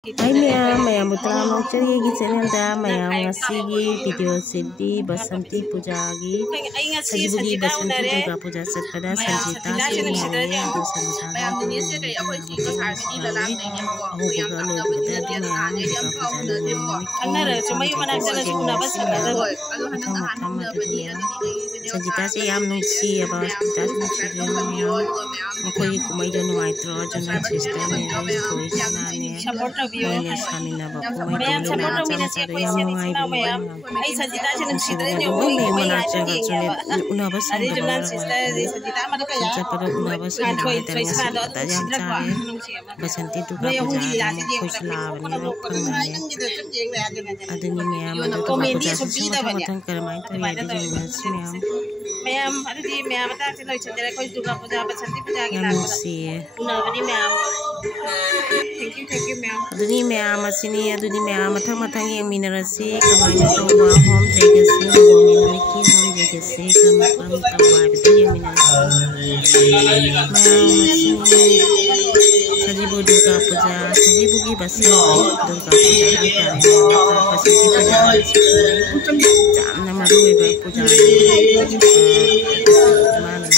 Hi mayam utara channel da mayam ngasigi video sidi Basanti Puja gi sajibugi Basanti Durga Puja satpada Sanjita sini adu Sanjita Sanjita sih yang nungsi apa Sanjita nungsi makoi kumai do nuaitro jonan sister ni koi sanane Maya samina ba kumai do yang mengai do ai Sanjita sih sister ni mana jaga chune unabas pada unabas tajam cari Basanti Durga Puja kusla bani aduni maya madu Durga Puja semua matang kermai tu ya di jenis Mayam ada di mayam tak sih loh cendera kau Durga Puja Basanti Puja kita unabadi mayam thank you mayam aduni mayam asini aduni mayam matang yang minerasi kemana tu home legacy mineriki home legacy kamu tahu betul yang minerasi mayam asini sajibu Durga Puja sajibu gi Basanti Durga Puja kita Basanti Puja jam nama dua baik puja mana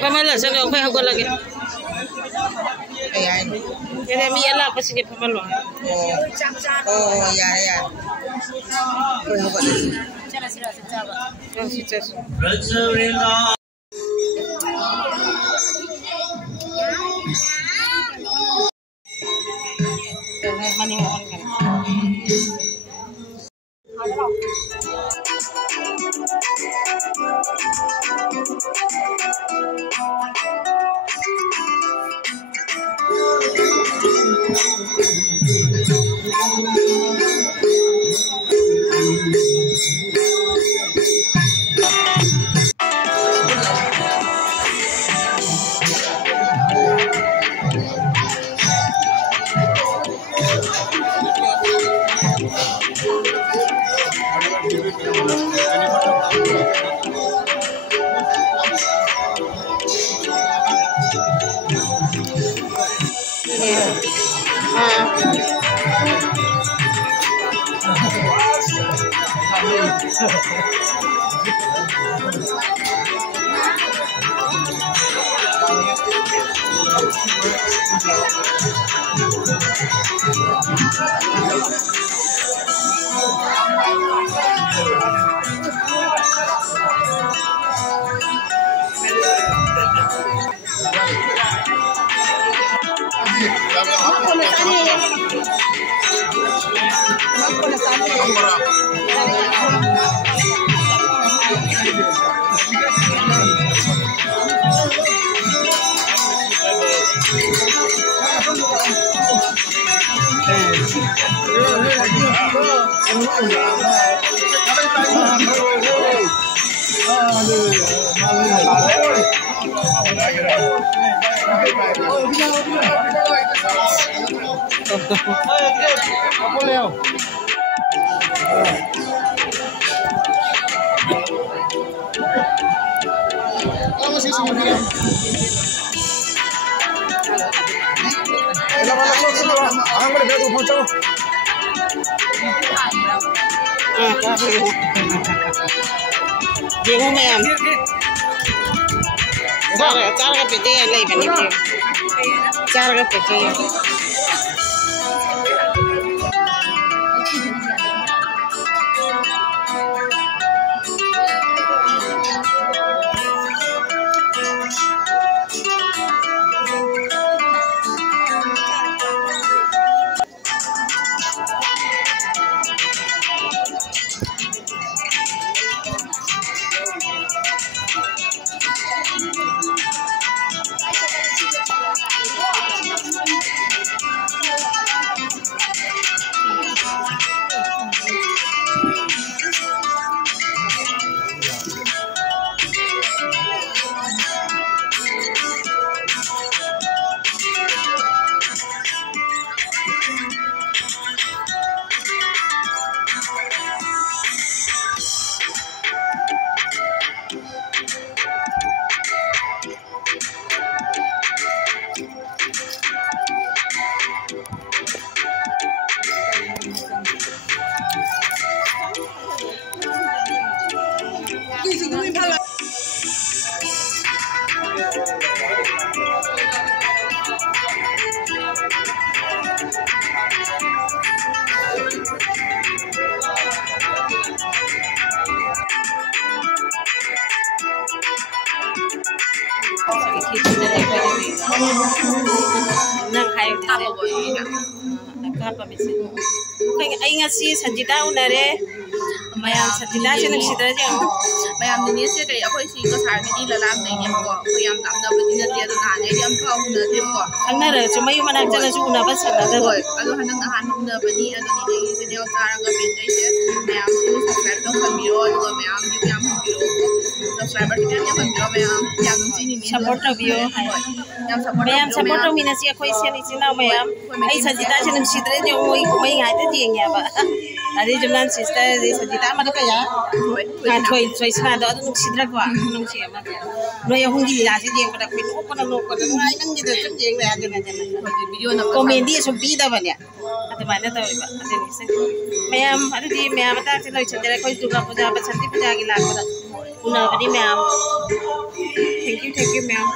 Pamela sa nang pay hagwa lagi. Ayan. Kaya mi ala pa sige pamalo. Oh, ya ya. Chala sira sa taba. Si ches. Maning on kan. Jengu ma'am. Cara ka pwede yan, lay ba niyo? Cara ka pwede yan. Nang hayang tabo boy na. Nagkapa bisin. Kaya ay nga si Sanjita unare. Mayam Sanjita siya nagsidra diyan. Mayam ni siya kay ako si ko sa ni lalam na niya ko. Mayam tam na bani na dia na niya yam ka una dia ko. Ang nara sumay manag jala su una ba sa na Ano hanang nahanong na bani ano ni niya sa dia sa nga bentay siya. Mayam ko subscribe to sa biro ko mayam yung yam biro ko. Subscriber niya niya biro mayam yang sini ni. Support view. Mayam support mina siya ko siya ni sina mayam. Ay Sanjita siya nagsidra diyan umay nga ito diyan niya ba. Adi jumlan sister di Sanjita mado kaya. Kan toy sina do nung sidra ko nung siya ma. No yung hindi la si diyan pada pin ko na no ko na ay nang dito sa diyan na adin na video na comedy so bida ba niya. Ate mana to iba ate ni sa. Mayam adi di mayam ta si loy chandra ko duga puja ba santi puja gi lag una badi mayam. Thank you ma'am.